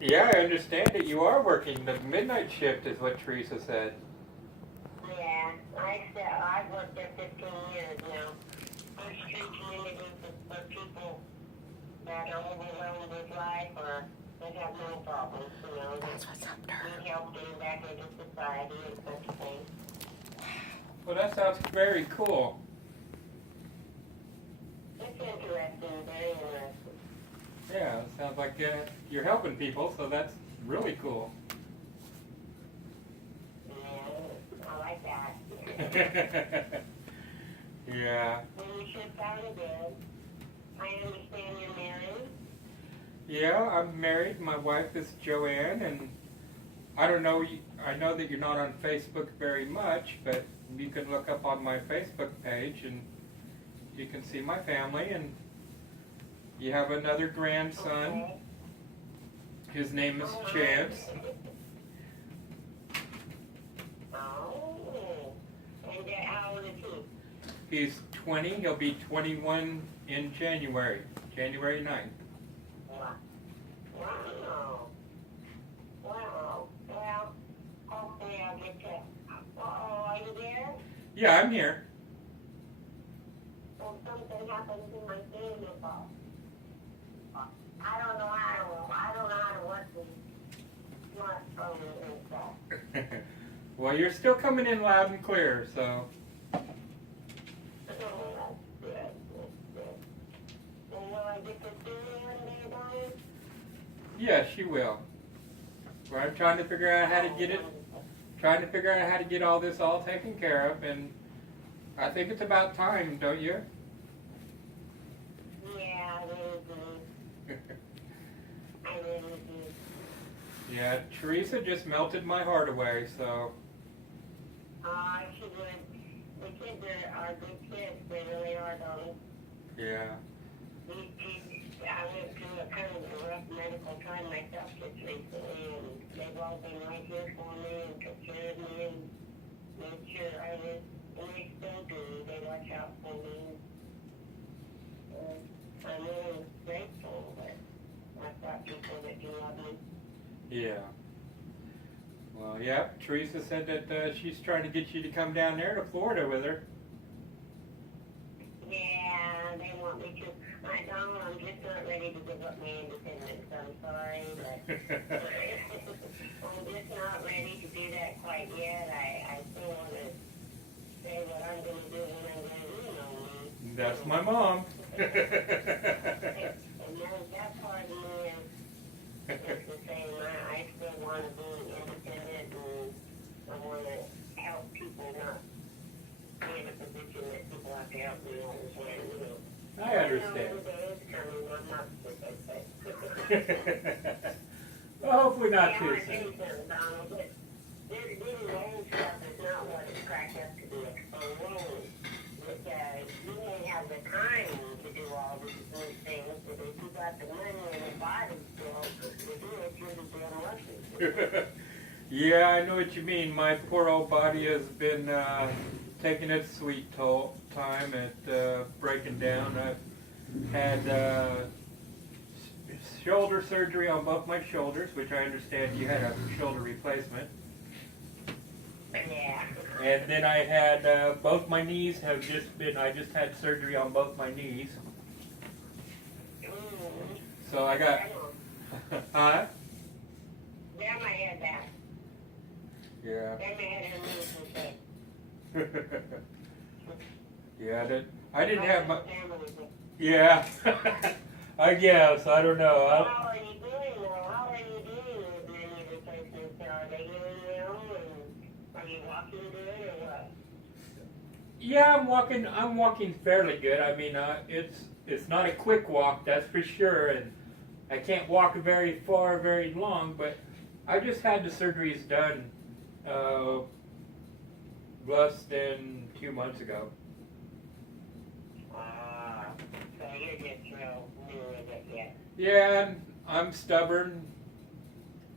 Yeah, I understand that you are working. The midnight shift is what Teresa said. Yeah, I've worked there 15 years now. There's street communities for people that are overwhelmed with life or that have mental problems, need help getting back into society and such things. Well, that sounds very cool. It's interesting, very interesting. Yeah, it sounds like you're helping people, so that's really cool. Yeah, I like that. Yeah. Well, you should sound good. I understand you're married. Yeah, I'm married. My wife is Joanne, and I don't know. I know that you're not on Facebook very much, but you can look up on my Facebook page, and you can see my family. And you have another grandson. Okay. His name is Chance. Oh. And how old is he? He's 20. He'll be 21 in January 9th. Wow. Wow. Well, hopefully I'll get to. Are you there? Yeah, I'm here. Well, something happened to my family. I don't know how to work the smartphone and stuff. Well, you're still coming in loud and clear, so. Oh, that's good. And will I get to see you one day about it? Yeah, she will. Well, I'm trying to figure out how to get it. Trying to figure out how to get all this all taken care of, and I think it's about time, don't you? Yeah, I really do. I really do. Yeah, Teresa just melted my heart away, so. She would. The kids are good kids. They really are, though. Yeah. I went through a kind of a rough medical time myself just recently, and they've all been right here for me and took care of me and made sure I was, and they still do. They watch out for me. I'm really grateful that I've got people that do love me. Yeah. Well, yeah, Teresa said that she's trying to get you to come down there to Florida with her. Yeah, they want me to. I don't. I'm just not ready to give up my independence. I'm sorry, but I'm just not ready to do that quite yet. I still want to say what I'm going to do when I'm going to, me. That's my mom. And that part of me is the same. I still want to be independent, and I want to help people, not be in a position that people have to help me all the time, I understand. Well, hopefully not too soon. Getting old stuff is not what it's cracked up to be. You may have the time to do all these new things, but if you got the money and the body still to do it, you'll be damn lucky. Yeah, I know what you mean. My poor old body has been taking its sweet time at breaking down. I've had shoulder surgery on both my shoulders, which I understand you had a shoulder replacement. Yeah. And then I had both my knees have I just had surgery on both my knees. So I got, huh? Bear my head back. Yeah. Bear my head and knees and say. Yeah, I didn't have my, yeah. I guess, I don't know. How are you doing though? How are you doing with many replacements? Are they doing well? And are you walking good or what? Yeah, I'm walking fairly good. I mean, it's not a quick walk, that's for sure, and I can't walk very far, very long, but I just had the surgeries done less than 2 months ago. So you're just real new with it yet. Yeah, I'm stubborn.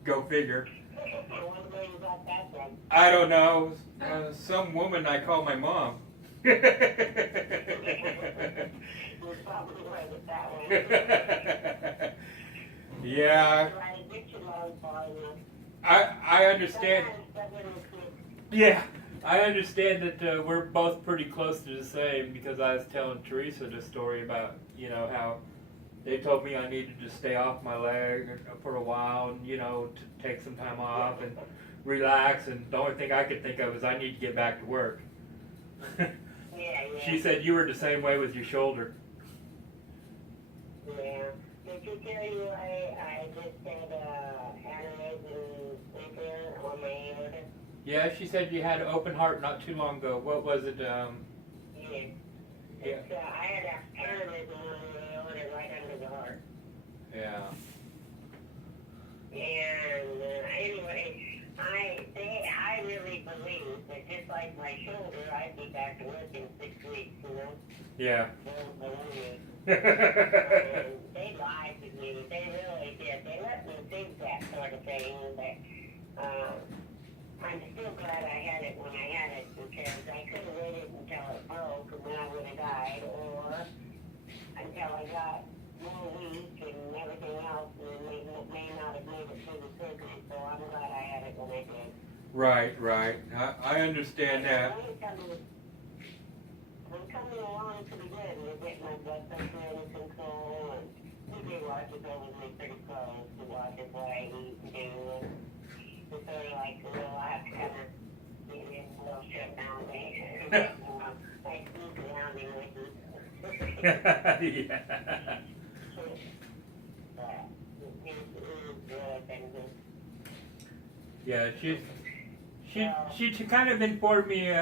Go figure. I wonder you got that done. I don't know. Some woman I call my mom. You're probably right with that one. Yeah. Write it get your load far enough. I understand. Sometimes stubborn kids. Yeah, I understand that we're both pretty close to the same because I was telling Teresa the story about, you know, how they told me I needed to stay off my leg for a while and, you know, to take some time off and relax. And the only thing I could think of is I need to get back to work. Yeah. She said you were the same way with your shoulder. Yeah. Did she tell you I just had aneurysm repair on my aorta? Yeah, she said you had an open heart not too long ago. What was it? Yeah. Yeah. I had an aneurysm on the aorta right under the heart. Yeah. And anyway, I really believe that just like my shoulder, I'd be back to work in 6 weeks, you know? Yeah. And they lied to me. They really did. They let me think that sort of thing, but I'm still glad I had it when I had it because I could have waited until it broke and then I would have died, or until I got more weak and everything else, and then may not have made it through the surgery. So I'm glad I had it when I did. Right. I understand that. I'm coming along pretty good. We're getting my blood pressure under control, and he watches over me pretty close. He watches what I eat and do. And it's sort of like, well, I have to kind of get in a little shut down there. I sneak around him with me. Yeah. But he's good and Yeah, she kind of informed me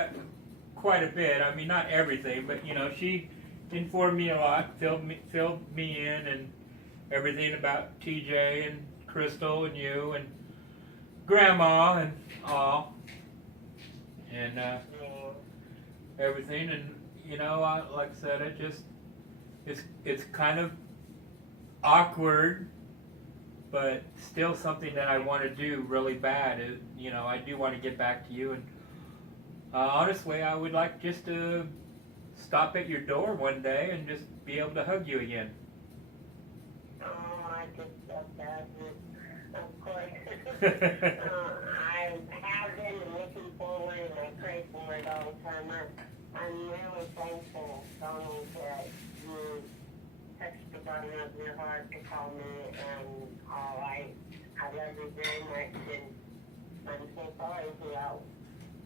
quite a bit. I mean, not everything, but you know, she informed me a lot, filled me in, and everything about TJ and Crystal and you and Grandma and all, and everything. And you know, like I said, it's kind of awkward, but still something that I want to do really bad. You know, I do want to get back to you, and honestly, I would like just to stop at your door one day and just be able to hug you again. oh, I just felt that. Of course. I have been looking forward and I pray for it all the time. I'm really thankful, Donald, that you touched the button of your heart to call me, and I love you very much, and I'm so sorry throughout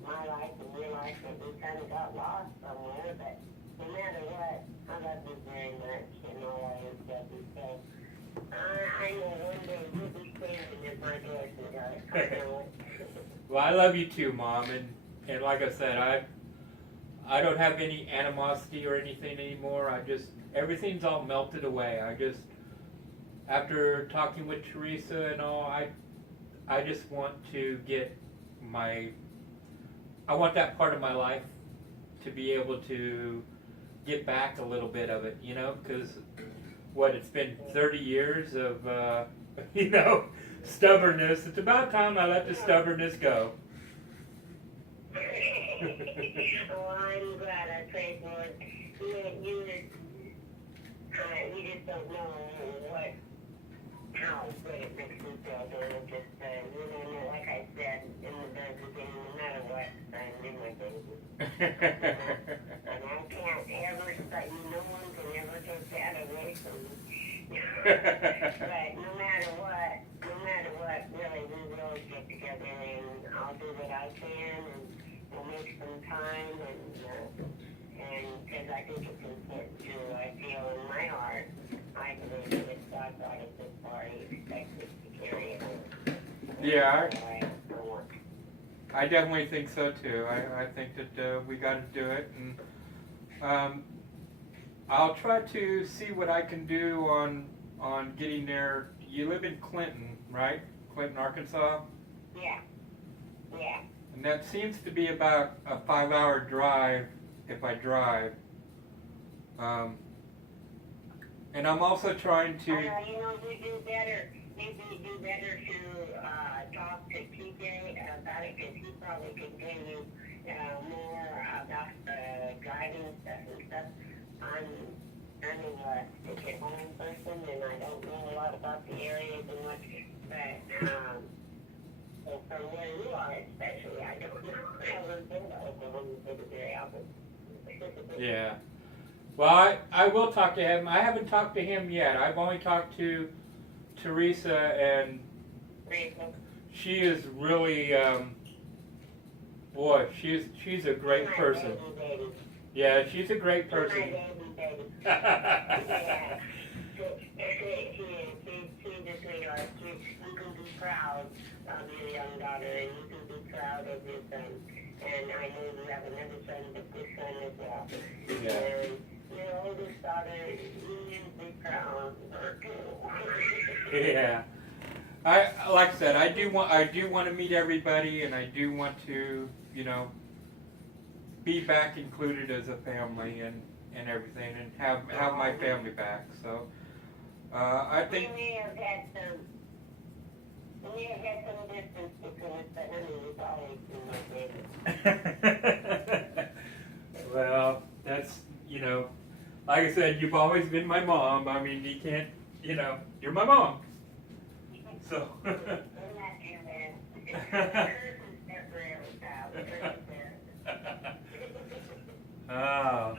my life and your life that we kind of got lost somewhere, but no matter what, I love you very much, and all I love you. So I know one day you'll be standing at my door, sweetheart. I know it. Well, I love you too, Mom, and like I said, I don't have any animosity or anything anymore. Everything's all melted away. After talking with Teresa and all, I just want to get I want that part of my life to be able to get back a little bit of it, you know, because it's been 30 years of, you know, stubbornness. It's about time I let the stubbornness go. Well, I'm glad I prayed for it. You just don't know how good it makes me feel. Just, you know, like I said in the very beginning, no matter what, I'm in my baby. And I can't ever, no one can ever take that away from me. But no matter what, really, we will get together, and I'll do what I can, and we'll make some time, and because I think it's important too. I feel in my heart, I believe that God brought us this far, He expects us to carry it on. Yeah, I definitely think so too. I think that we got to do it, and I'll try to see what I can do on getting there. You live in Clinton, right? Clinton, Arkansas? Yeah. And that seems to be about a 5-hour drive if I drive. And I'm also trying to... you know, maybe you do better to talk to TJ about it, because he probably can tell you more about the driving stuff and stuff. I'm a stay-at-home person, and I don't know a lot about the areas and what, but Yeah. Well, I will talk to him. I haven't talked to him yet. I've only talked to Teresa, and she is really, boy, she's a great person. Yeah, she's a great person. Yeah. She's a sweetheart. You can be proud of your young daughter, and you can be proud of your son. And I know you have another son, but this son as well. Yeah. And your oldest daughter, you be proud of her too. Yeah. Like I said, I do want to meet everybody, and I do want to, be back included as a family and everything, and have my family back. So I think We may have had some distance between us, but honey, it's always been my baby. well, that's like I said, you've always been my mom. I mean, you can't, you're my mom. So. Isn't that too bad? Oh.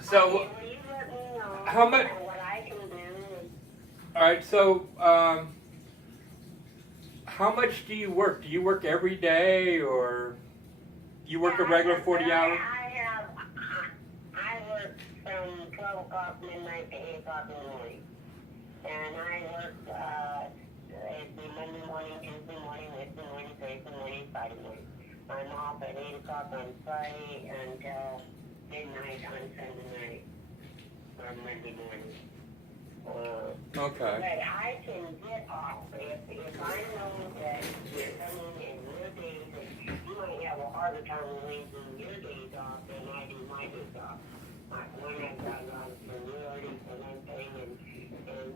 So, Well, you let me know how much? what I can do. All right. So, how much do you work? Do you work every day, or you work a regular 40 hours? I work from 12 o'clock midnight to 8 o'clock in the morning. And I work, it'd be Monday morning, Tuesday morning, Wednesday morning, Thursday morning, Friday morning. I'm off at 8 o'clock on Friday until midnight on Sunday night or Monday morning. Okay. But I can get off if I know that you're coming in your days, and you might have a harder time arranging your days off than I do my days off. One, I've got a lot of seniority for one thing, and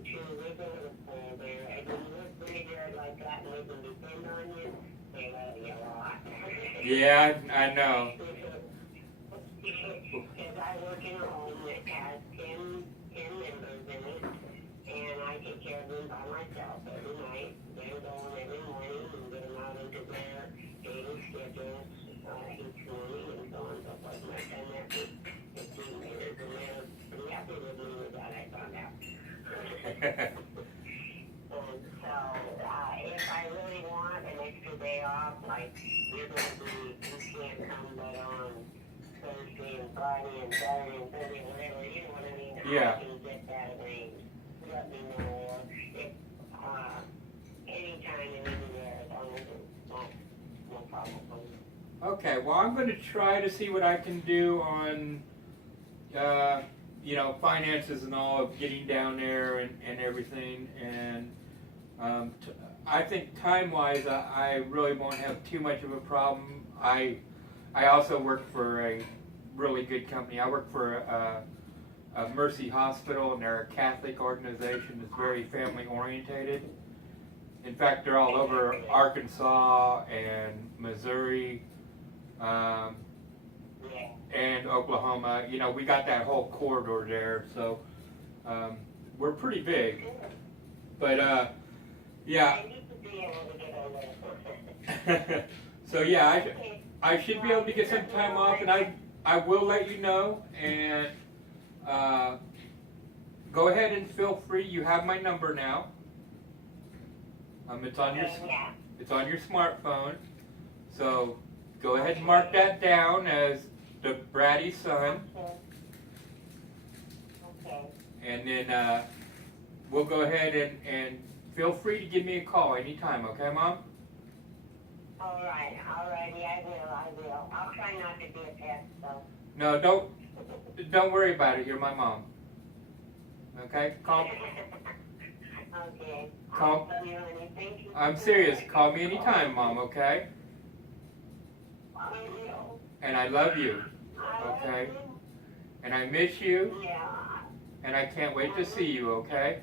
two, we're going to pull there. And when you work graveyard like that and they can depend on you, they love you a lot. Yeah, I know. Because I work in a home that has 10 members in it, and I take care of them by myself every night. They're going every morning and get them out into their daily schedules each morning and so on and so forth. And I've done that for 15 years, and they're pretty happy with me with that, I found out. And so, if I really want an extra day off, like you're going to be, you can't come but on Thursday and Friday and Saturday and Sunday, whatever, you know what I mean? Yeah. I can get that arranged. Let me know, or if, anytime and anywhere, as long as it's not, no problem for me. Okay. Well, I'm going to try to see what I can do on, finances and all of getting down there and everything. And I think time-wise, I really won't have too much of a problem. I also work for a really good company. I work for a Mercy Hospital, and they're a Catholic organization that's very family-orientated. In fact, they're all over Arkansas and Missouri and Oklahoma. We got that whole corridor there, so we're pretty big. But yeah. So yeah, I should be able to get some time off, and I will let you know. And go ahead and feel free. You have my number now. It's on your smartphone. So go ahead and mark that down as the bratty son. Okay. And then we'll go ahead and feel free to give me a call anytime, okay, Mom? All right, alrighty, I will. I'll try not to be a pest, though. No, don't worry about it. You're my mom. Okay? Call. Okay. Call. Love you, honey. Thank you. I'm serious. Call me anytime, Mom, okay? I will. And I love you, okay? And I miss you, Yeah. and I can't wait to see you, okay?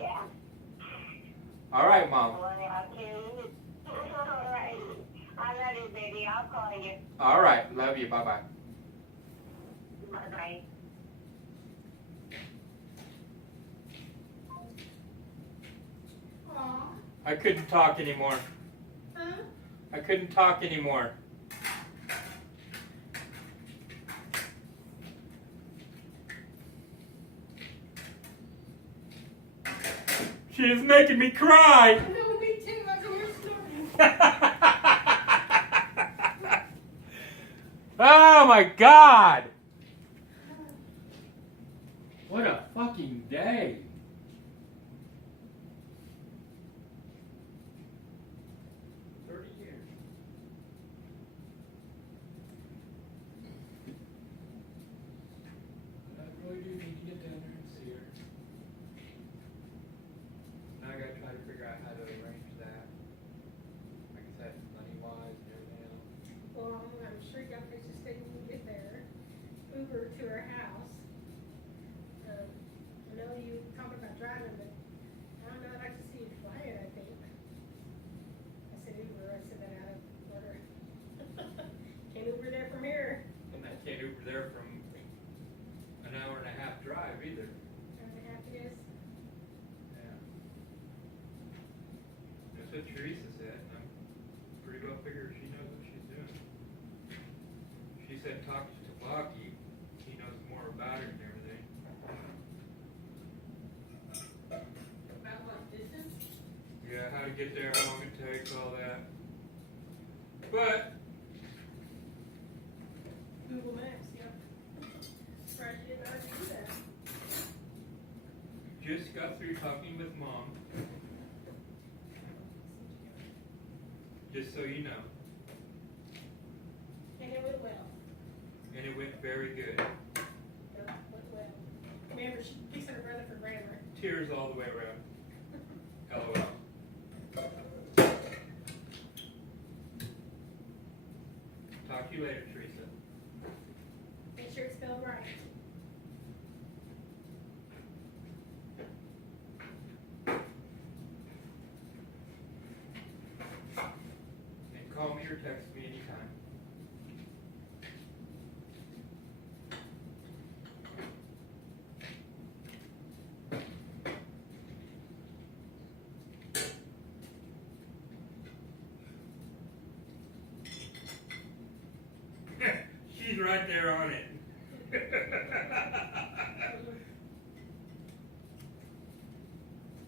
Yeah. All right, Mom. Well, I'll tell you. All right. I love you, baby. I'll call you. All right. Love you. Bye-bye. Bye-bye. I couldn't talk anymore. Huh? I couldn't talk anymore. She is making me cry. I know, me too. I can hear snoring. Oh my God! What a fucking day. I really do need to get down there and see her. Now I gotta try to figure out how to arrange that. Like I said, money-wise and everything else. Well, I'm sure y'all can just stay when you get there. Uber to her house. I know you talking about driving, but I don't know. I'd like to see you fly it, I think. I said Uber. I said that out of order. Can't Uber there from here. And I can't Uber there from an hour and a half drive either. Hour and a half it is. Yeah. That's what Teresa said, and I'm pretty well figured she knows what she's doing. She said talk to Tabaki. He knows more about it and everything. About what distance? Yeah, how to get there, how long it takes, all that. But Google Maps. Yep. Surprised you didn't already do that. just got through talking with Mom. Just so you know. And it went well. And it went very good. It went well. Remember, she picks her brother for grammar. Tears all the way around. LOL. Talk to you later, Teresa. Make sure it's spelled right. And call me or text me anytime. She's right there on it.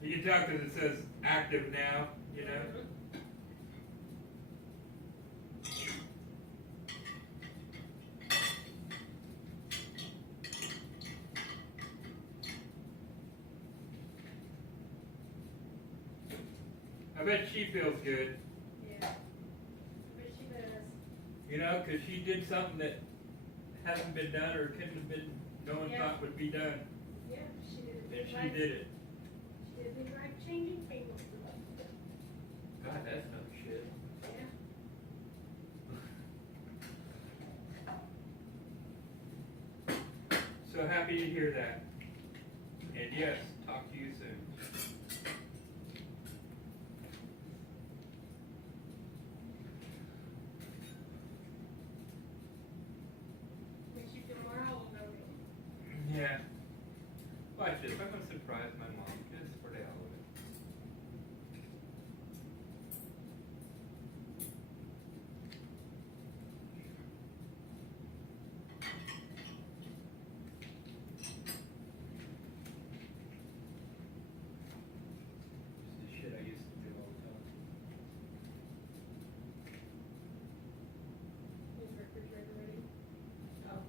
You can tell because it says active now, you know. I bet she feels good. Yeah. I bet she does. You know, because she did something that hasn't been done or couldn't have been, no one Yeah. thought would be done. Yeah, she did it. And she did it. She did the life-changing thing. God, that's no shit. Yeah. So happy to hear that. And yes, talk to you soon. Makes you feel more whole, don't it? Yeah. Watch this. I'm going to surprise my mom just for the hell of it. This is shit I used to do all the time. Is the refrigerator ready? Oh.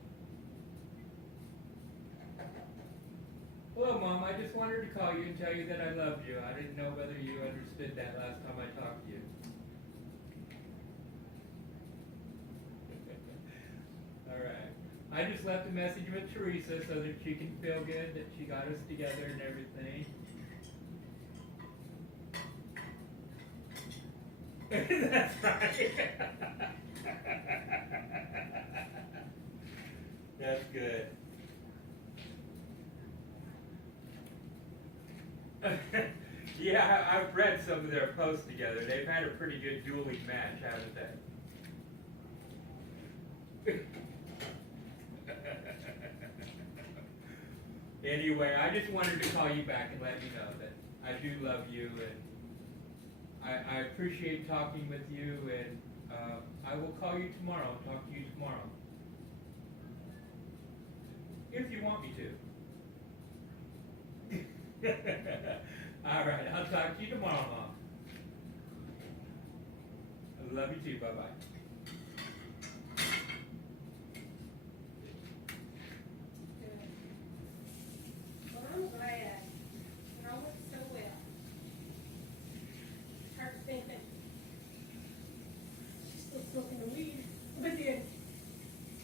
Hello, Mom. I just wanted to call you and tell you that I loved you. I didn't know whether you understood that last time I talked to you. All right. I just left a message with Teresa so that she can feel good that she got us together and everything. That's right. That's good. Yeah, I've read some of their posts together. They've had a pretty good dueling match, haven't they? Anyway, I just wanted to call you back and let you know that I do love you, and I appreciate talking with you, and I will call you tomorrow and talk to you tomorrow. If you want me to. All right, I'll talk to you tomorrow, Mom. I love you too. Bye-bye. Well, I'm glad it all went so well. Hard to think that she's still smoking the weed, but then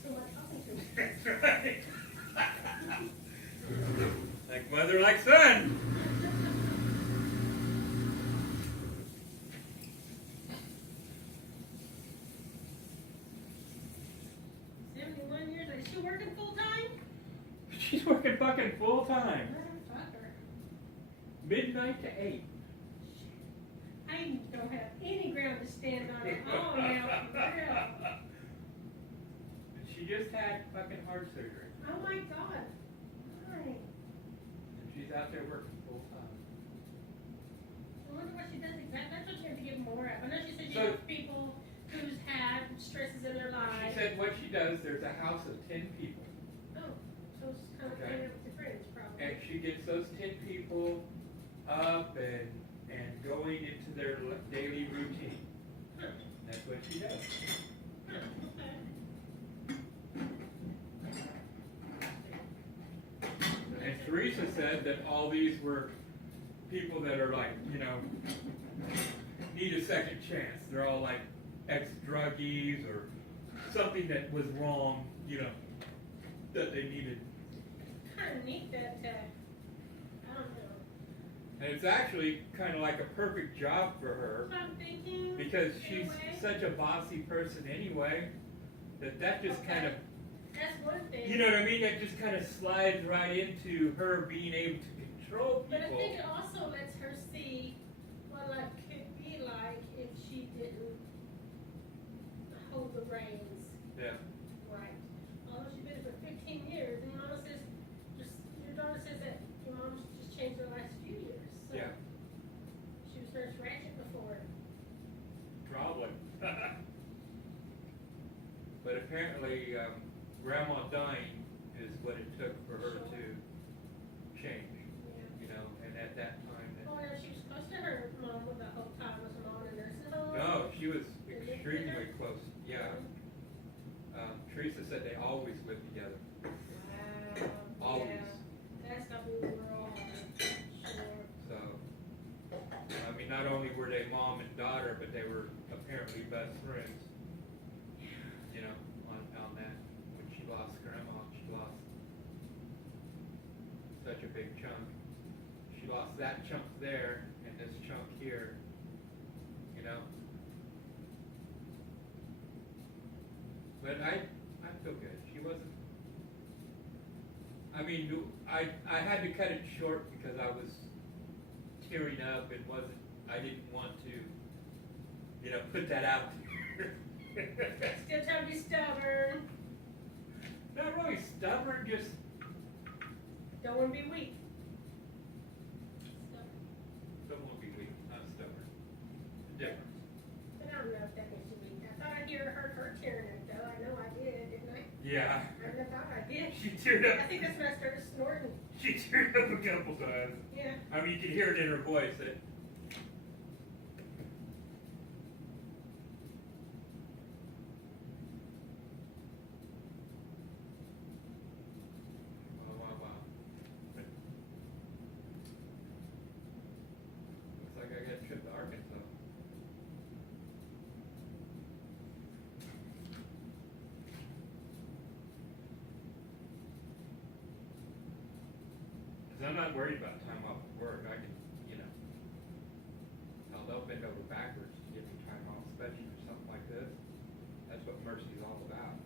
so much talking to me. That's right. Like mother, like son. 71 years. Is she working full time? She's working fucking full time. Motherfucker. Midnight to 8. I don't have any ground to stand on at all now. For real. And she just had fucking heart surgery. Oh my God. Why? And she's out there working full time. I wonder what she does exactly. That's what she has to get more of. I know she said she So- helps people who's had stresses in their She lives. said what she does, there's a house of 10 people. Oh, so it's kind of Okay. hanging out with your friends, probably. And she gets those 10 people up and going into their daily routine. Huh. That's what she does. Huh. Okay. And Teresa said that all these were people that are like, you know, need a second chance. They're all like ex-druggies or something that was wrong, you know, that they needed. Kind of neat that, I don't know. And it's actually kind of like a perfect job for her That's what I'm thinking. because in a she's way. such a bossy person anyway that just kind of, That's one thing. you know what I mean? That just kind of slides right into her being able to control But I think people. it also lets her see what life could be like if she didn't hold the reins Yeah. right. Although she's been for 15 years, and Mama says, your daughter says that your mom's just changed her last few years. So Yeah. she was Nurse Ratchet before. Probably. But apparently, Grandma dying is what it took for her Sure. to change, Yeah. you know, and at that time. Oh, no, she was close to her mom the whole time. Was her mom in a nursing home? No, she was They lived extremely together? close, yeah. Teresa said they always lived together. Wow. Always. Yeah. That's gotta be real hard. Sure. So, I mean, not only were they mom and daughter, but they were apparently best friends. You know, on that, when she lost Grandma, she lost such a big chunk. She lost that chunk there and this chunk here, you know. But I feel good. She wasn't. I mean, I had to cut it short because I was tearing up and I didn't want to, you know, put that out there. Still trying to be stubborn. Not really stubborn, just Don't want to be weak. don't want to be weak, not stubborn. The difference. But I don't know if that makes you weak. I thought I heard her tearing up though. I know I did, didn't I? Yeah. I thought I did. She teared I up. think that's when I started snorting. She teared up a couple times. Yeah. I mean, you could hear it in her voice. That. Wow. But looks like I got a trip to Arkansas. Because I'm not worried about time off of work. I can, you know, hell, they'll bend over backwards to give me time off, especially for something like this. That's what Mercy's all about.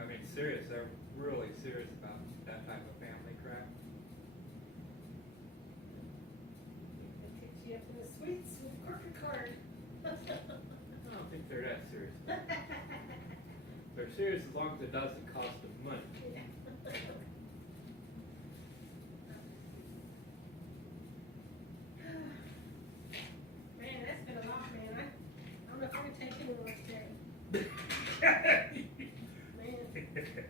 I mean, serious. They're really serious about that type of family crap. They picked you up in the suites with a corporate card. I don't think they're that serious. They're serious as long as it doesn't cost them money. Yeah. Man, that's been a lot, man. I don't know if I can take any more today. Man,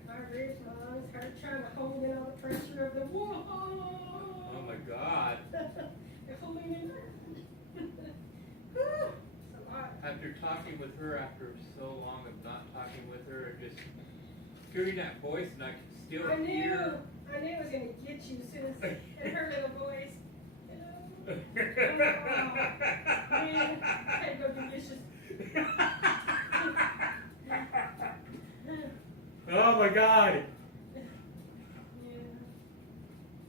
my ribs, my lungs hurt trying to hold in all the pressure of the whoa. Oh my God. after talking with her after so long of not talking with her and just hearing that voice, and I could still I knew hear. it was going to get you as soon as in her little voice. Hello. Man, I had to go do dishes. Oh my God! Yeah. Man,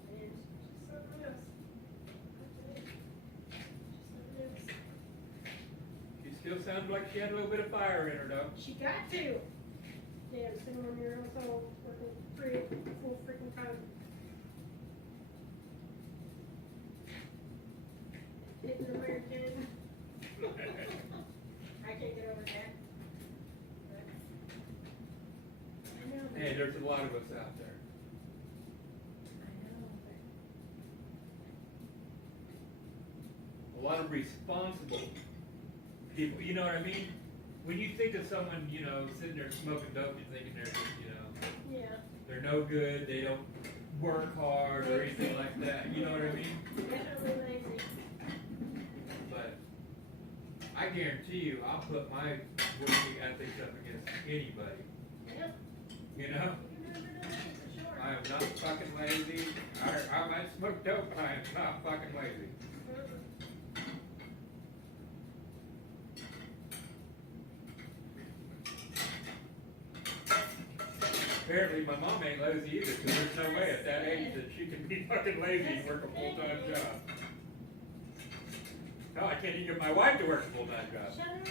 she's something else. She's something else. She still sounds like she had a little bit of fire in her, though. She got to. Damn, 71-year-old soul working full freaking time. Hitting the rear again. I can't get over that. But I know. Hey, there's a lot of us out there. I know, but A lot of responsible people. You know what I mean? When you think of someone, you know, sitting there smoking dope, you're thinking they're just, you know, yeah. they're no good. They don't work hard or anything like that. You know what I mean? Definitely lazy. But I guarantee you, I'll put my working ethics up against anybody. Yep. You know? You never know for sure. I am not fucking lazy. I might smoke dope, but I am not fucking lazy. Apparently, my mom ain't lazy either, because there's no way at that age that she can be fucking lazy and work a full-time job. No, I can't even get my wife to work a full-time job. Shut up,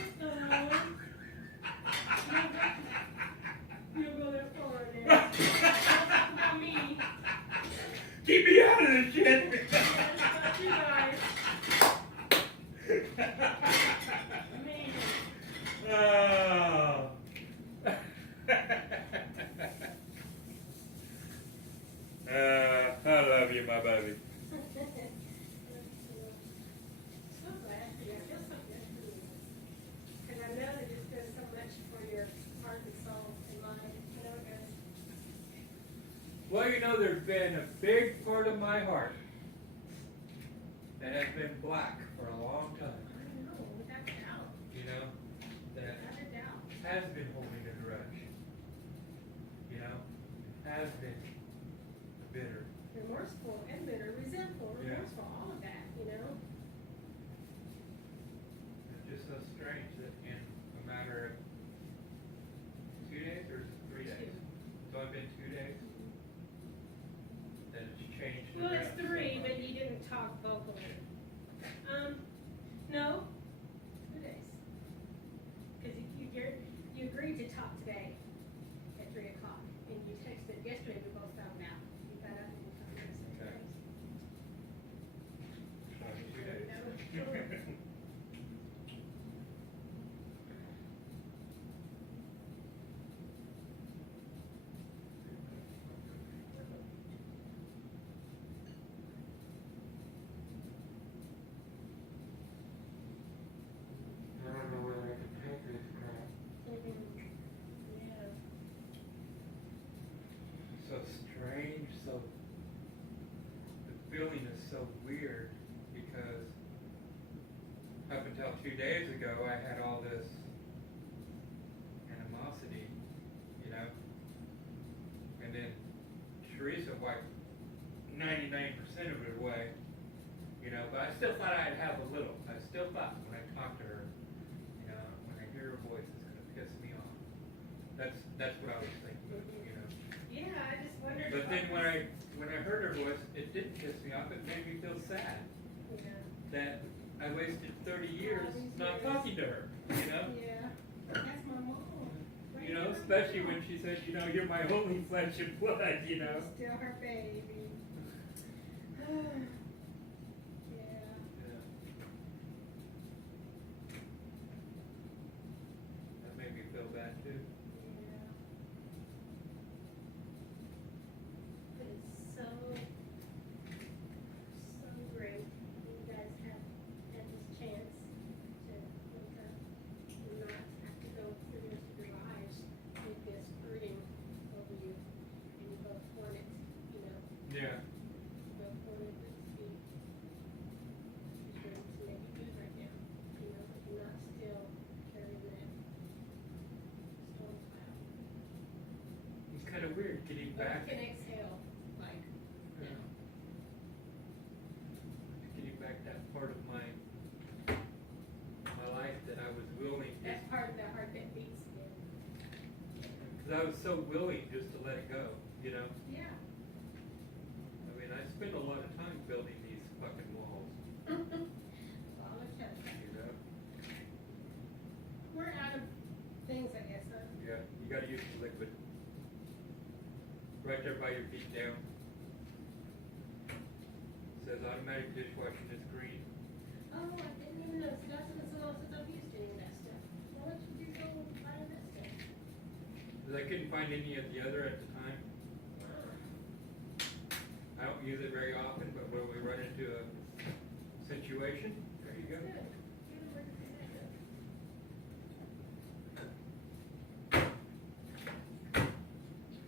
you don't go that far now. Not me. Keep me out of this shit! That's about you guys. Man. Oh. I love you, my baby. So glad for you. I feel so good for you. Because I know that it's does so much for your heart and soul and mind. I know it does. Well, you know, there's been a big part of my heart that has been black for a long time. I know, without a doubt. You know, that Without a doubt. has been holding a grudge. You know, has been bitter. Remorseful and bitter, resentful, Yeah. remorseful, all of that, you know? It's just so strange that in a matter of 2 days or 3 days? It's only been 2 days? That it's changed. Well, it's around so 3, much. but you didn't talk vocally. No, 2 days. Because you agreed to talk today at 3 o'clock, and you texted yesterday, we both found out. You found out and you found out. Okay. 2 days. I don't know whether I can take this crap. Yeah. So strange, so the feeling is so weird because up until 2 days ago I had all this animosity, you know, and then Teresa wiped 99% of it away, you know, but I still thought I'd have a little. I still thought when I talked to her, you know, when I hear her voice, it's gonna piss me off. That's what I was thinking, you know. Yeah, I just wondered. But then when I heard her voice, it didn't piss me off. It made me feel sad Yeah. that I wasted 30 years not talking to her. You know, Yeah. That's my mom. Where you know, get her especially from? when she said, you know, you're my only flesh and blood. You know. Still her baby. Yeah. That made me feel bad too. Yeah. But it's so great that you guys have had this chance to wake up and not have to go through the rest of your lives with this brooding over you. And you both want it, you know, Yeah. you both want it to be to make you good right now, you know, but you're not still back. You can exhale, like, you know. Getting back that part of my life that I was willing That's just, part of that heart that beats again. because I was so willing just to let it go, you know? Yeah. I mean, I spend a lot of time building these fucking walls, Well, let's have that. you know? We're out of things, I guess, huh? Yeah, you gotta use the liquid. Right there by your feet down. Says automatic dishwashing is green. Oh, I didn't even notice. That's been so long since I've used any of that stuff. Why don't you do go buy that stuff? Because I couldn't find any of the other at the time. Wow. I don't use it very often, but when we run into a situation, there you go. Good. Yeah, where did that go?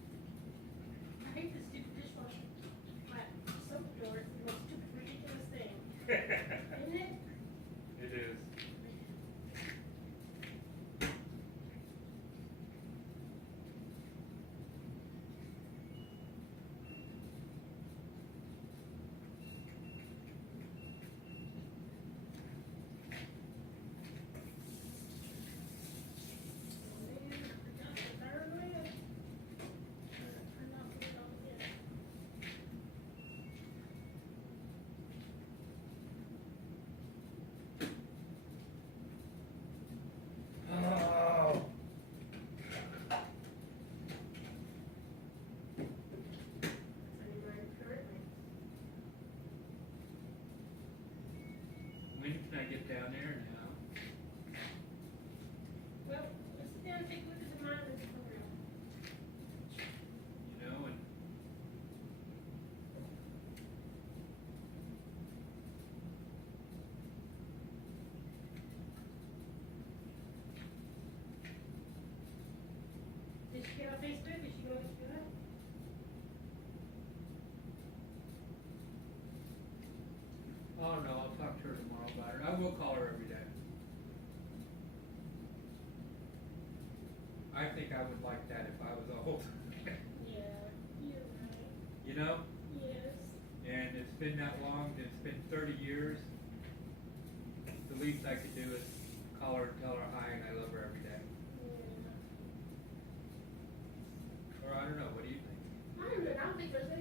I hate this stupid dishwasher. Flat soap door. It's the most stupid, ridiculous thing. Isn't it? It is. Maybe I forgot the third lid. I'm not put it on yet. Oh. I mean, right currently. When can I get down there now? Well, let's sit down and take a look at the mileage program. You know, and Did she get on Facebook? Is she going to do that? oh no, I'll talk to her tomorrow about it. I will call her every day. I think I would like that if I was old. Yeah, you're right. You know? Yes. And it's been that long, it's been 30 years. The least I could do is call her and tell her hi and I love her every day. Yeah. Or I don't know, what do you think? I don't think there's any